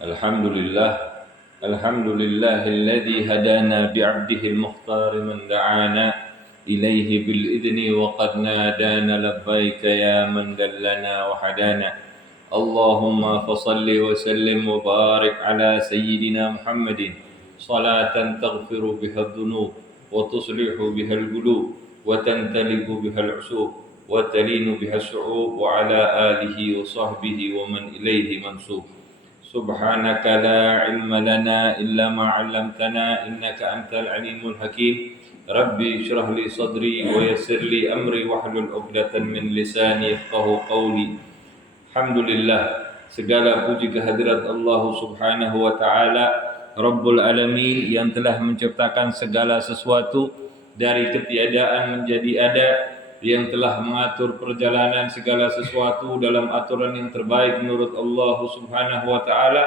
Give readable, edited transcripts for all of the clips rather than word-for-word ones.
الحمد لله الحمد لله الذي هدانا بعبده المختار من دعانا إليه بالإذن وقد نادانا لبيك يا من دلنا وحدانا اللهم فصل وسلم وبارك على سيدنا محمد صلاة تغفر بها الذنوب وتصلح بها القلوب وتنتلب بها العسوب وتلين بها الشعوب وعلى آله وصحبه ومن إليه منسوب سبحانك لا علم لنا إلا ما علمتنا إنك أنت العليم الحكيم ربي اشرح لي صدري ويسر لي أمري واحلل عقدة من لساني يفقهوا قولي. Alhamdulillah, segala puji kehadirat Allah Subhanahu wa taala Rabbul Alamin yang telah menciptakan segala sesuatu dari ketiadaan menjadi ada, yang telah mengatur perjalanan segala sesuatu dalam aturan yang terbaik menurut Allah Subhanahu wa taala,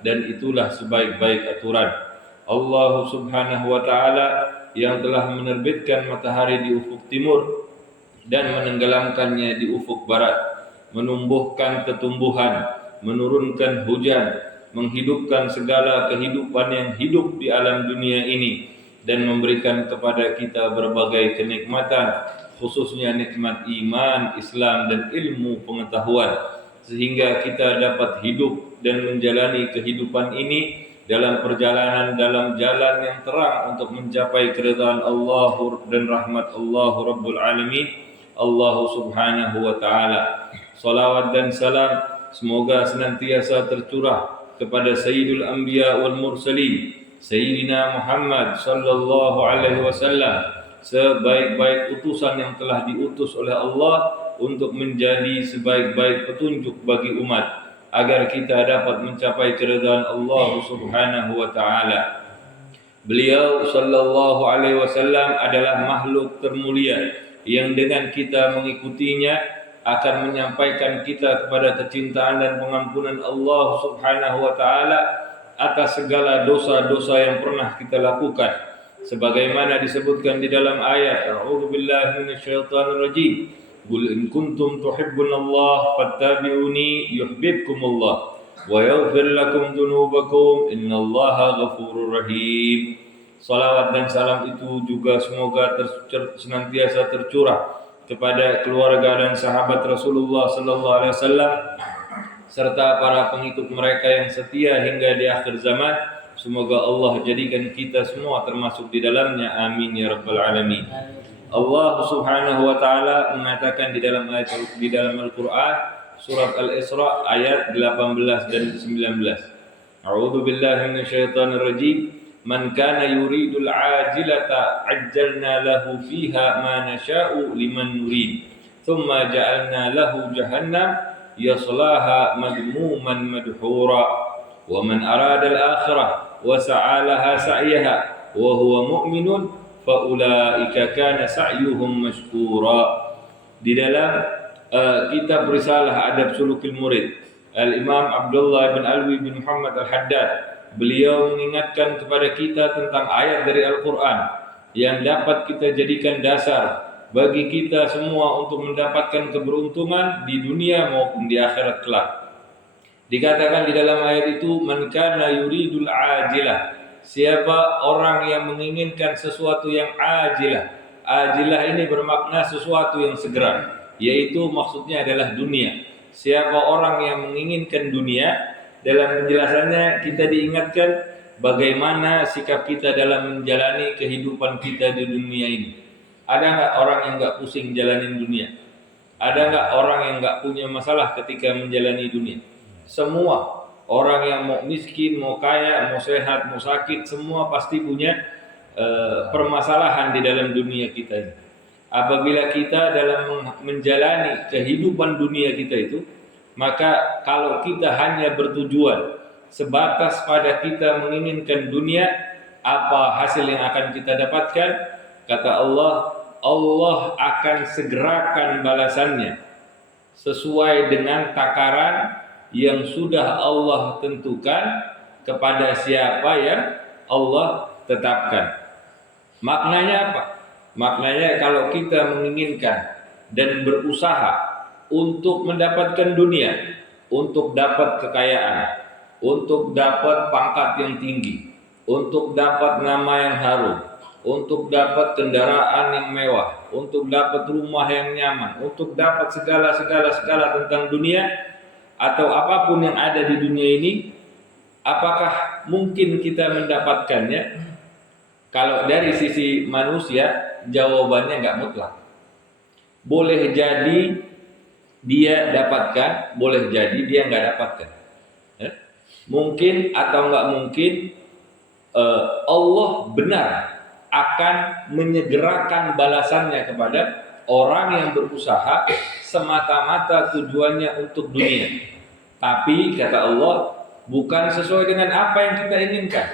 dan itulah sebaik-baik aturan. Allah Subhanahu wa taala yang telah menerbitkan matahari di ufuk timur dan menenggelamkannya di ufuk barat, menumbuhkan tumbuhan, menurunkan hujan, menghidupkan segala kehidupan yang hidup di alam dunia ini, dan memberikan kepada kita berbagai kenikmatan, khususnya nikmat iman, Islam, dan ilmu pengetahuan, sehingga kita dapat hidup dan menjalani kehidupan ini dalam perjalanan dalam jalan yang terang untuk mencapai keridhaan Allah dan rahmat Allah Rabbul Alamin, Allah Subhanahu wa taala. Salawat dan salam semoga senantiasa tercurah kepada Sayyidul Anbiya wal Mursalin, Sayyidina Muhammad sallallahu alaihi wasallam, sebaik-baik utusan yang telah diutus oleh Allah untuk menjadi sebaik-baik petunjuk bagi umat agar kita dapat mencapai keridhaan Allah Subhanahu wa taala. Beliau sallallahu alaihi wasallam adalah makhluk termulia yang dengan kita mengikutinya akan menyampaikan kita kepada kecintaan dan pengampunan Allah Subhanahu wa taala atas segala dosa-dosa yang pernah kita lakukan, sebagaimana disebutkan di dalam ayat A'udzubillahi minasyaitonirrajim, qul in kuntum tuhibbunallaha fattabi'uni yuhibbukumullah wa yaghfir lakum dzunubakum innallaha ghafurur rahim. Salawat dan salam itu juga semoga senantiasa tercurah kepada keluarga dan sahabat Rasulullah sallallahu alaihi wasallam serta para pengikut mereka yang setia hingga di akhir zaman. Semoga Allah jadikan kita semua termasuk di dalamnya. Amin ya rabbal alamin. Allah Subhanahu wa taala mengatakan di dalam Al-Qur'an surat Al-Isra ayat 18 dan 19. A'udzu billahi minasyaitonir rajim. Man kana yuridul ajilata ajjalna lahu fiha ma nasha'u liman nurid thumma ja'alna lahu jahannam yaslaha madmuman madhura wa man arada al-akhirah wa sa'alaha sa'yaha wa huwa mu'minun fa ulaika kana sa'yuhum mashkura. Di dalam kitab Risalah Adab Sulukil Murid, Al-Imam Abdullah bin Alwi bin Muhammad Al-Haddad, beliau mengingatkan kepada kita tentang ayat dari Al-Quran yang dapat kita jadikan dasar bagi kita semua untuk mendapatkan keberuntungan di dunia maupun di akhirat kelak. Dikatakan di dalam ayat itu, man kana yuridul ajilah, siapa orang yang menginginkan sesuatu yang ajilah. Ajilah ini bermakna sesuatu yang segera, yaitu maksudnya adalah dunia. Siapa orang yang menginginkan dunia, dalam penjelasannya kita diingatkan bagaimana sikap kita dalam menjalani kehidupan kita di dunia ini. Ada enggak orang yang enggak pusing jalanin dunia? Ada enggak orang yang enggak punya masalah ketika menjalani dunia? Semua orang yang mau miskin, mau kaya, mau sehat, mau sakit, semua pasti punya permasalahan di dalam dunia kita ini. Apabila kita dalam menjalani kehidupan dunia kita itu, maka kalau kita hanya bertujuan sebatas pada kita menginginkan dunia, apa hasil yang akan kita dapatkan? Kata Allah, Allah akan segerakan balasannya sesuai dengan takaran yang sudah Allah tentukan kepada siapa yang Allah tetapkan. Maknanya apa? Maknanya kalau kita menginginkan dan berusaha untuk mendapatkan dunia, untuk dapat kekayaan, untuk dapat pangkat yang tinggi, untuk dapat nama yang harum, untuk dapat kendaraan yang mewah, untuk dapat rumah yang nyaman, untuk dapat segala tentang dunia atau apapun yang ada di dunia ini, apakah mungkin kita mendapatkannya? Kalau dari sisi manusia, jawabannya nggak mutlak. Boleh jadi dia dapatkan, boleh jadi dia nggak dapatkan. Ya? Mungkin atau nggak mungkin Allah benar akan menyegerakan balasannya kepada orang yang berusaha semata-mata tujuannya untuk dunia. Tapi kata Allah, bukan sesuai dengan apa yang kita inginkan.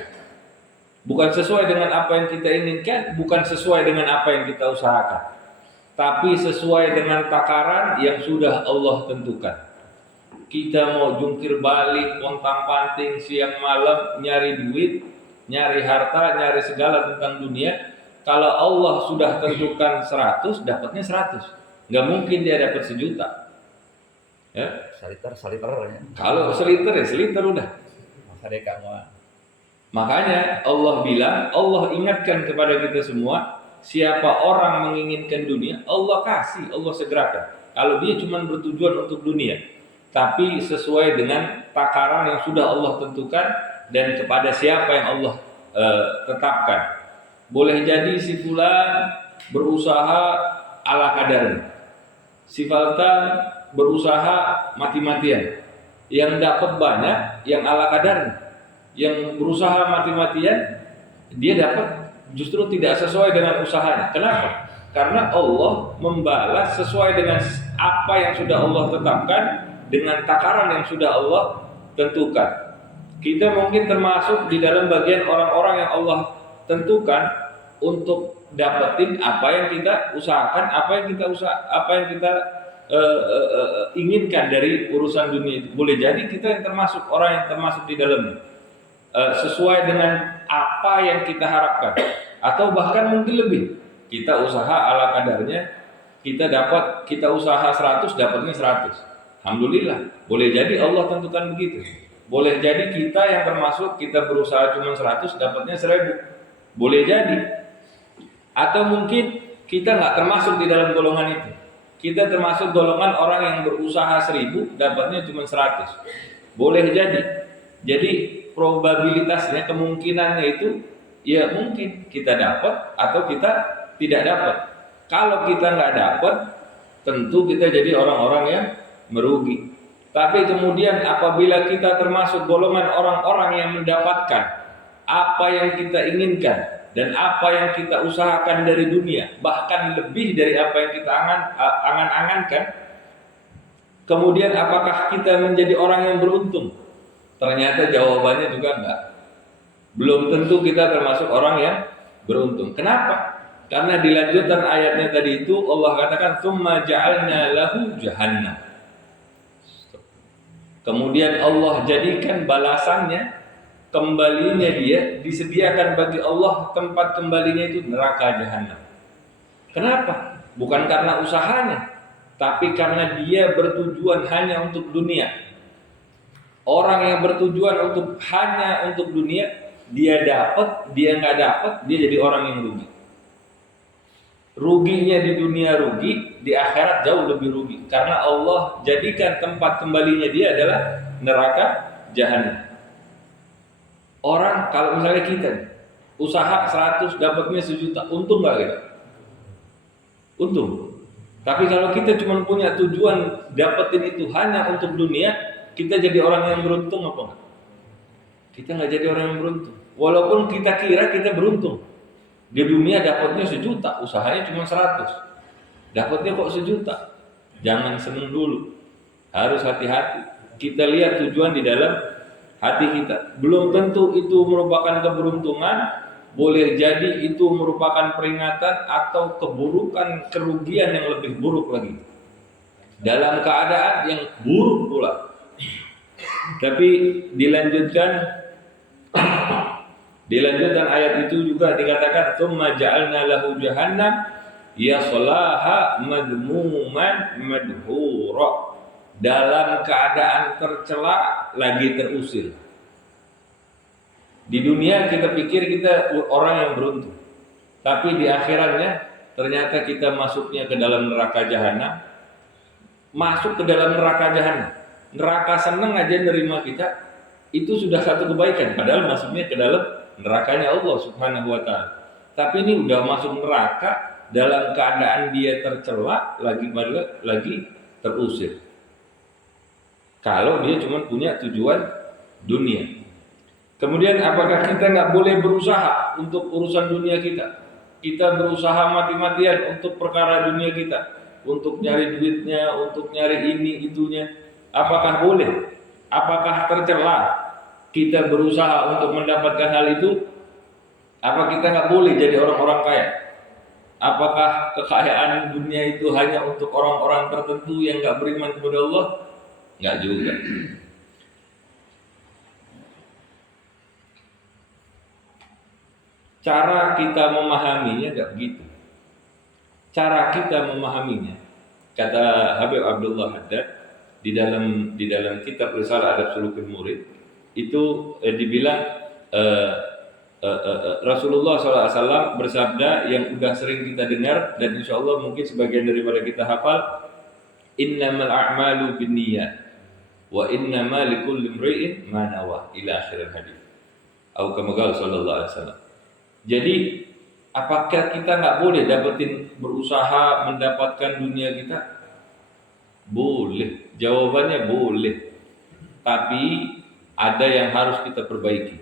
Bukan sesuai dengan apa yang kita inginkan, bukan sesuai dengan apa yang kita usahakan, tapi sesuai dengan takaran yang sudah Allah tentukan. Kita mau jungkir balik, pontang-panting, siang malam, nyari duit, nyari harta, nyari segala tentang dunia. Kalau Allah sudah tentukan 100, dapatnya 100. Nggak mungkin dia dapat 1.000.000. Ya? Saliter. Kalau seliter ya seliter udah. Makanya Allah bilang, Allah ingatkan kepada kita semua, siapa orang menginginkan dunia, Allah kasih, Allah segerakan. Kalau dia cuma bertujuan untuk dunia, tapi sesuai dengan takaran yang sudah Allah tentukan dan kepada siapa yang Allah tetapkan. Boleh jadi si fulan berusaha ala kadarnya, si Faltan berusaha mati-matian, yang dapat banyak, yang ala kadarnya. Yang berusaha mati-matian, dia dapat justru tidak sesuai dengan usahanya. Kenapa? Karena Allah membalas sesuai dengan apa yang sudah Allah tetapkan, dengan takaran yang sudah Allah tentukan. Kita mungkin termasuk di dalam bagian orang-orang yang Allah tentukan untuk dapetin apa yang kita usahakan, apa yang kita inginkan dari urusan dunia itu. Boleh jadi kita yang termasuk orang yang termasuk di dalamnya. Sesuai dengan apa yang kita harapkan, atau bahkan mungkin lebih. Kita usaha ala kadarnya, kita usaha 100, dapatnya 100. Alhamdulillah. Boleh jadi Allah tentukan begitu. Boleh jadi kita yang termasuk, kita berusaha cuma 100, dapatnya 1.000. Boleh jadi. Atau mungkin kita nggak termasuk di dalam golongan itu. Kita termasuk golongan orang yang berusaha 1.000, dapatnya cuma 100. Boleh jadi. Jadi probabilitasnya, kemungkinannya itu ya mungkin kita dapat atau kita tidak dapat. Kalau kita nggak dapat, tentu kita jadi orang-orang yang merugi. Tapi kemudian apabila kita termasuk golongan orang-orang yang mendapatkan apa yang kita inginkan dan apa yang kita usahakan dari dunia, bahkan lebih dari apa yang kita angan-angankan, kemudian apakah kita menjadi orang yang beruntung? Ternyata jawabannya juga enggak. Belum tentu kita termasuk orang yang beruntung. Kenapa? Karena di lanjutan ayatnya tadi itu Allah katakan tsumma ja'alna lahu jahannam. Kemudian Allah jadikan balasannya, kembalinya dia, disediakan bagi Allah tempat kembalinya itu neraka jahanam. Kenapa? Bukan karena usahanya, tapi karena dia bertujuan hanya untuk dunia. Orang yang bertujuan hanya untuk dunia, dia dapat, dia nggak dapat, dia jadi orang yang rugi. Ruginya di dunia rugi, di akhirat jauh lebih rugi. Karena Allah jadikan tempat kembalinya dia adalah neraka jahanam. Orang kalau misalnya kita usaha 100 dapatnya 1.000.000, untung nggak kita? Untung. Tapi kalau kita cuma punya tujuan dapetin itu hanya untuk dunia, kita jadi orang yang beruntung apa enggak? Kita nggak jadi orang yang beruntung. Walaupun kita kira kita beruntung. Di dunia dapatnya 1.000.000, usahanya cuma 100. Dapatnya kok 1.000.000. Jangan seneng dulu. Harus hati-hati. Kita lihat tujuan di dalam hati kita. Belum tentu itu merupakan keberuntungan, boleh jadi itu merupakan peringatan atau keburukan, kerugian yang lebih buruk lagi. Dalam keadaan yang buruk pula. Tapi dilanjutkan ayat itu juga dikatakan tsumma ja'alna lahu jahannam yaslaha madmuman madhura, dalam keadaan tercela lagi terusir. Di dunia kita pikir kita orang yang beruntung, tapi di akhiratnya ternyata kita masuknya ke dalam neraka jahanam, masuk ke dalam neraka jahanam. Neraka seneng aja nerima kita, itu sudah satu kebaikan, padahal masuknya ke dalam nerakanya Allah Subhanahu wa taala. Tapi ini udah masuk neraka dalam keadaan dia tercela, lagi terusir. Kalau dia cuma punya tujuan dunia. Kemudian apakah kita nggak boleh berusaha untuk urusan dunia kita? Kita berusaha mati-matian untuk perkara dunia kita, untuk nyari duitnya, untuk nyari ini itunya. Apakah boleh? Apakah tercela kita berusaha untuk mendapatkan hal itu? Apa kita nggak boleh jadi orang-orang kaya? Apakah kekayaan dunia itu hanya untuk orang-orang tertentu yang nggak beriman kepada Allah? Nggak juga. Cara kita memahaminya nggak begitu. Cara kita memahaminya, kata Habib Abdullah Haddad di dalam kitab Risalah Adab Sulukul Murid itu dibilang Rasulullah SAW bersabda yang udah sering kita dengar dan insya Allah mungkin sebagian daripada kita hafal, innamal a'malu binniyat wa innama likulli imri'in ma nawa ila akhir hadis. Atau kama qala sallallahu alaihi wasallam. Jadi apakah kita nggak boleh berusaha mendapatkan dunia kita? Boleh, jawabannya boleh. Tapi ada yang harus kita perbaiki.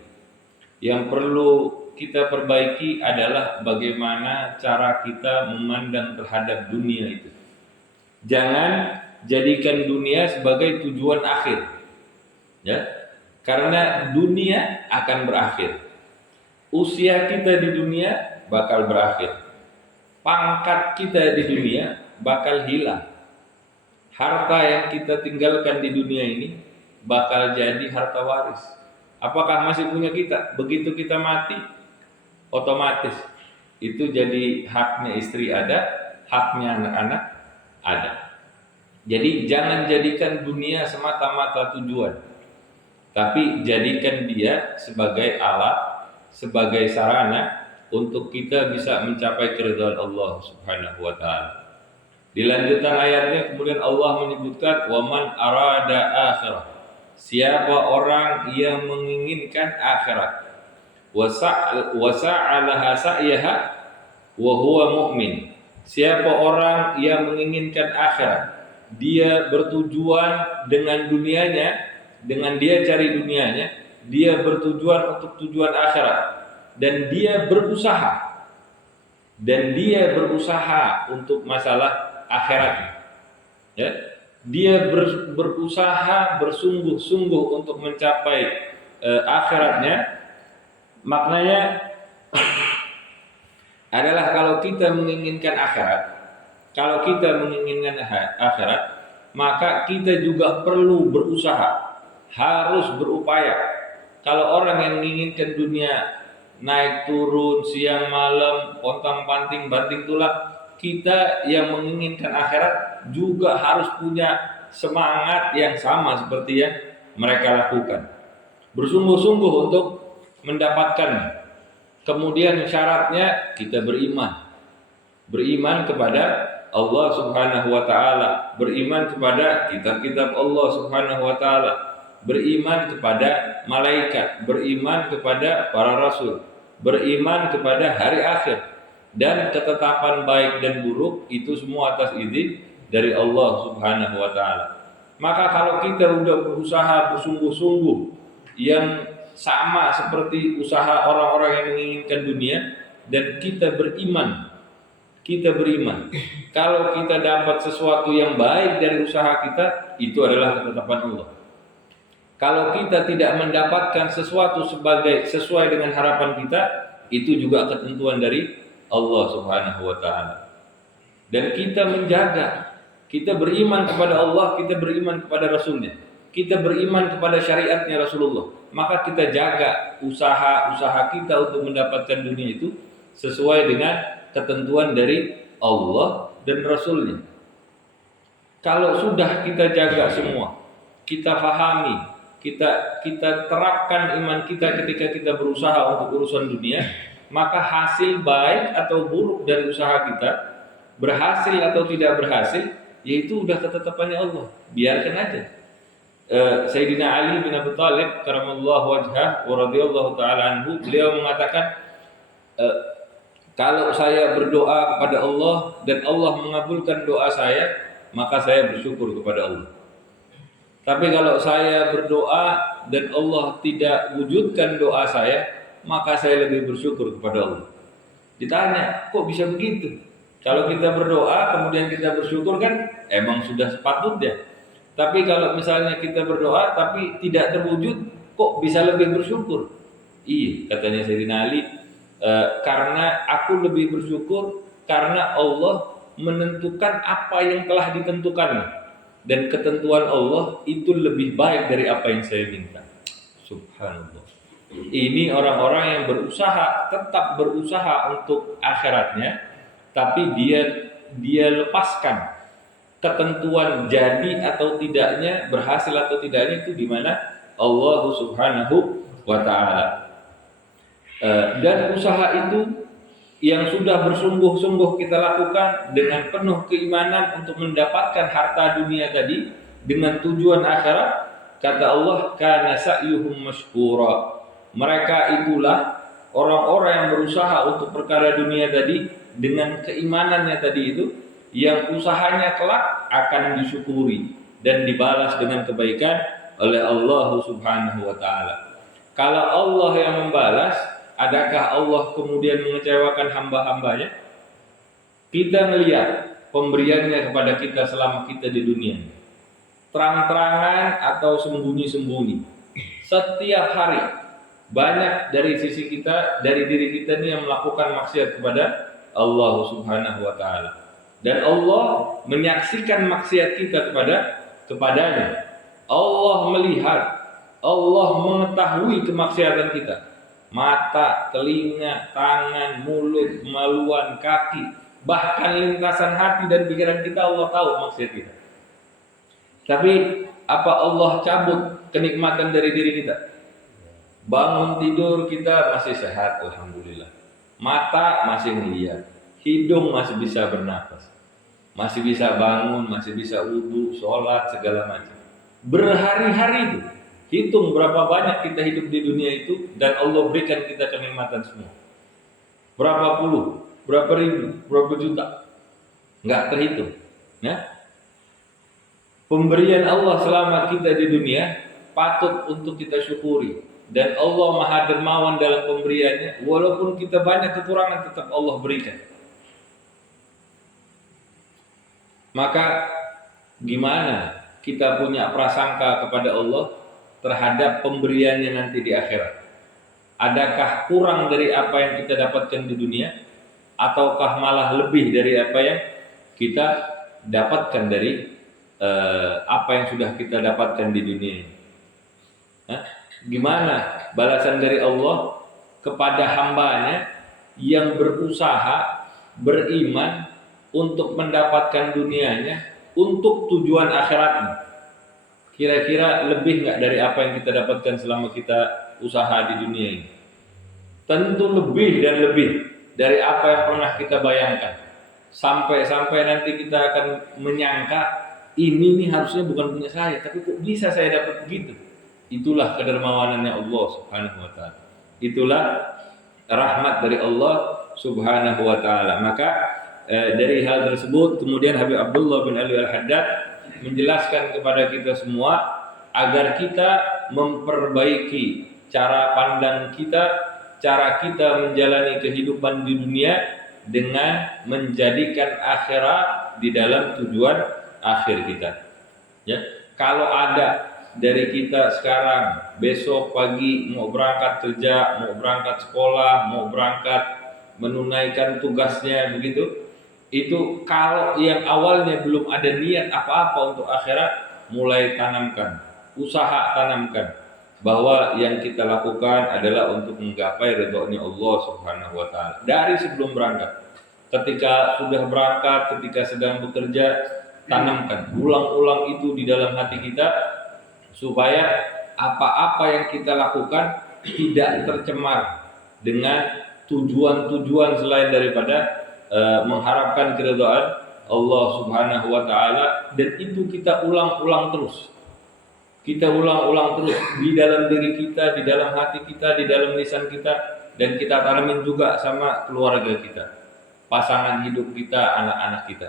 Yang perlu kita perbaiki adalah bagaimana cara kita memandang terhadap dunia itu. Jangan jadikan dunia sebagai tujuan akhir. Ya. Karena dunia akan berakhir. Usia kita di dunia bakal berakhir. Pangkat kita di dunia bakal hilang. Harta yang kita tinggalkan di dunia ini bakal jadi harta waris. Apakah masih punya kita? Begitu kita mati, otomatis itu jadi haknya istri ada, haknya anak-anak ada. Jadi jangan jadikan dunia semata-mata tujuan, tapi jadikan dia sebagai alat, sebagai sarana untuk kita bisa mencapai keridhaan Allah Subhanahu wa taala. Di lanjutan ayatnya kemudian Allah menyebutkan waman arada akhirah. Siapa orang yang menginginkan akhirat, wasa'alaha sa'yaha wa huwa mu'min. Siapa orang yang menginginkan akhirat, dia bertujuan dengan dunianya, dengan dia cari dunianya, dia bertujuan untuk tujuan akhirat dan dia berusaha untuk masalah akhirat. Ya. Dia berusaha bersungguh-sungguh untuk mencapai akhiratnya. Maknanya adalah kalau kita menginginkan akhirat, maka kita juga perlu berusaha, harus berupaya. Kalau orang yang menginginkan dunia, naik turun siang malam, pontang-panting, banting tulang, kita yang menginginkan akhirat juga harus punya semangat yang sama seperti yang mereka lakukan. Bersungguh-sungguh untuk mendapatkannya. Kemudian syaratnya kita beriman. Beriman kepada Allah Subhanahu wa taala, beriman kepada kitab-kitab Allah Subhanahu wa taala, beriman kepada malaikat, beriman kepada para rasul, beriman kepada hari akhir. Dan ketetapan baik dan buruk itu semua atas izin dari Allah Subhanahu wa taala. Maka kalau kita sudah berusaha bersungguh-sungguh yang sama seperti usaha orang-orang yang menginginkan dunia dan kita beriman. Kalau kita dapat sesuatu yang baik dari usaha kita, itu adalah ketetapan Allah. Kalau kita tidak mendapatkan sesuatu sesuai dengan harapan kita, itu juga ketentuan dari Allah Subhanahu wa taala. Dan kita menjaga, kita beriman kepada Allah, kita beriman kepada Rasulnya, kita beriman kepada syariatnya Rasulullah. Maka kita jaga usaha kita untuk mendapatkan dunia itu sesuai dengan ketentuan dari Allah dan Rasulnya. Kalau sudah kita jaga semua, kita fahami kita terapkan iman kita ketika kita berusaha untuk urusan dunia, maka hasil baik atau buruk dari usaha kita, berhasil atau tidak berhasil, yaitu udah ketetapannya Allah. Biarkan aja. Sayyidina Ali bin Abi Thalib karamallahu wajhah wa radhiyallahu taala anhu, beliau mengatakan, kalau saya berdoa kepada Allah dan Allah mengabulkan doa saya, maka saya bersyukur kepada Allah. Tapi kalau saya berdoa dan Allah tidak wujudkan doa saya, maka saya lebih bersyukur kepada Allah. Ditanya, kok bisa begitu? Kalau kita berdoa kemudian kita bersyukur kan emang sudah sepatutnya. Tapi kalau misalnya kita berdoa tapi tidak terwujud, kok bisa lebih bersyukur? Iya, katanya Sayyidina Ali, karena aku lebih bersyukur karena Allah menentukan apa yang telah ditentukannya, dan ketentuan Allah itu lebih baik dari apa yang saya minta. Subhanallah. Ini orang-orang yang berusaha, tetap berusaha untuk akhiratnya, tapi dia lepaskan ketentuan jadi atau tidaknya, berhasil atau tidaknya itu di mana Allah Subhanahu wa taala. Dan usaha itu yang sudah bersungguh-sungguh kita lakukan dengan penuh keimanan untuk mendapatkan harta dunia tadi dengan tujuan akhirat, kata Allah, kana sa'yuhum mashkura. Mereka itulah orang-orang yang berusaha untuk perkara dunia tadi dengan keimanannya tadi itu, yang usahanya kelak akan disyukuri dan dibalas dengan kebaikan oleh Allah Subhanahu wa taala. Kalau Allah yang membalas, adakah Allah kemudian mengecewakan hamba-hambanya? Kita melihat pemberiannya kepada kita selama kita di dunia, terang-terangan atau sembunyi-sembunyi. Setiap hari banyak dari sisi kita, dari diri kita ini yang melakukan maksiat kepada Allah Subhanahu wa taala. Dan Allah menyaksikan maksiat kita kepadanya. Allah melihat, Allah mengetahui kemaksiatan kita. Mata, telinga, tangan, mulut, kemaluan, kaki, bahkan lintasan hati dan pikiran kita Allah tahu maksiat kita. Tapi apa Allah cabut kenikmatan dari diri kita? Bangun tidur kita masih sehat, alhamdulillah. Mata masih melihat, hidung masih bisa bernapas, masih bisa bangun, masih bisa wudu, sholat, segala macam. Berhari-hari itu, hitung berapa banyak kita hidup di dunia itu, dan Allah berikan kita kenikmatan semua. Berapa puluh, berapa ribu, berapa juta, nggak terhitung. Ya? Pemberian Allah selama kita di dunia patut untuk kita syukuri. Dan Allah Maha Dermawan dalam pemberiannya. Walaupun kita banyak kekurangan, tetap Allah berikan. Maka gimana kita punya prasangka kepada Allah terhadap pemberiannya nanti di akhirat? Adakah kurang dari apa yang kita dapatkan di dunia, ataukah malah lebih dari apa yang kita dapatkan dari apa yang sudah kita dapatkan di dunia ini? Gimana balasan dari Allah kepada hambanya yang berusaha, beriman untuk mendapatkan dunianya untuk tujuan akhiratnya? Kira-kira lebih nggak dari apa yang kita dapatkan selama kita usaha di dunia ini? Tentu lebih dan lebih dari apa yang pernah kita bayangkan. Sampai nanti kita akan menyangka, ini nih harusnya bukan punya saya, tapi kok bisa saya dapat begitu? Itulah kedermawanannya Allah Subhanahu wa taala. Itulah rahmat dari Allah Subhanahu wa taala. Maka dari hal tersebut kemudian Habib Abdullah bin Ali Al-Haddad menjelaskan kepada kita semua agar kita memperbaiki cara pandang kita, cara kita menjalani kehidupan di dunia dengan menjadikan akhirat di dalam tujuan akhir kita. Ya, kalau ada dari kita sekarang, besok pagi mau berangkat kerja, mau berangkat sekolah, mau berangkat menunaikan tugasnya begitu, itu kalau yang awalnya belum ada niat apa-apa untuk akhirat, mulai tanamkan, usaha tanamkan bahwa yang kita lakukan adalah untuk menggapai ridhonya Allah Subhanahu wa taala dari sebelum berangkat. Ketika sudah berangkat, ketika sedang bekerja, tanamkan, ulang-ulang itu di dalam hati kita supaya apa-apa yang kita lakukan tidak tercemar dengan tujuan-tujuan selain daripada mengharapkan keridhaan Allah Subhanahu wa taala, dan itu kita ulang-ulang terus. Kita ulang-ulang terus di dalam diri kita, di dalam hati kita, di dalam lisan kita, dan kita tanamin juga sama keluarga kita, pasangan hidup kita, anak-anak kita.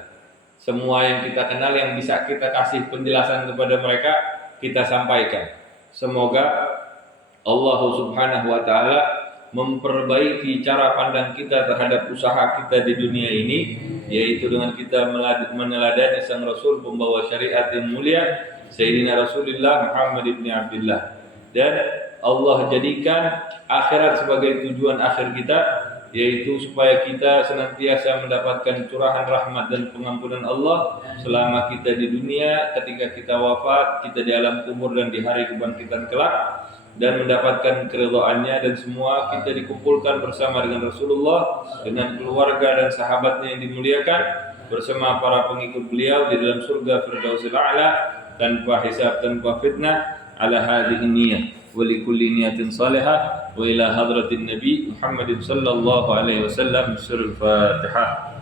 Semua yang kita kenal yang bisa kita kasih penjelasan kepada mereka, kita sampaikan. Semoga Allah Subhanahu wa taala memperbaiki cara pandang kita terhadap usaha kita di dunia ini, yaitu dengan kita meneladani sang Rasul pembawa syariat yang mulia, Sayyidina Rasulullah Muhammad ibn Abdullah, dan Allah jadikan akhirat sebagai tujuan akhir kita, yaitu supaya kita senantiasa mendapatkan curahan rahmat dan pengampunan Allah selama kita di dunia, ketika kita wafat, kita di alam kubur dan di hari kebangkitan kelak, dan mendapatkan keridhaannya, dan semua kita dikumpulkan bersama dengan Rasulullah, dengan keluarga dan sahabatnya yang dimuliakan, bersama para pengikut beliau di dalam surga Firdausil A'la, tanpa hisab, tanpa fitnah, ala hadhihi niyyah wa li kulli niyatin salihah wa ila hadratin nabi Muhammadin sallallahu alaihi wasallam. Surah Al-Fatihah.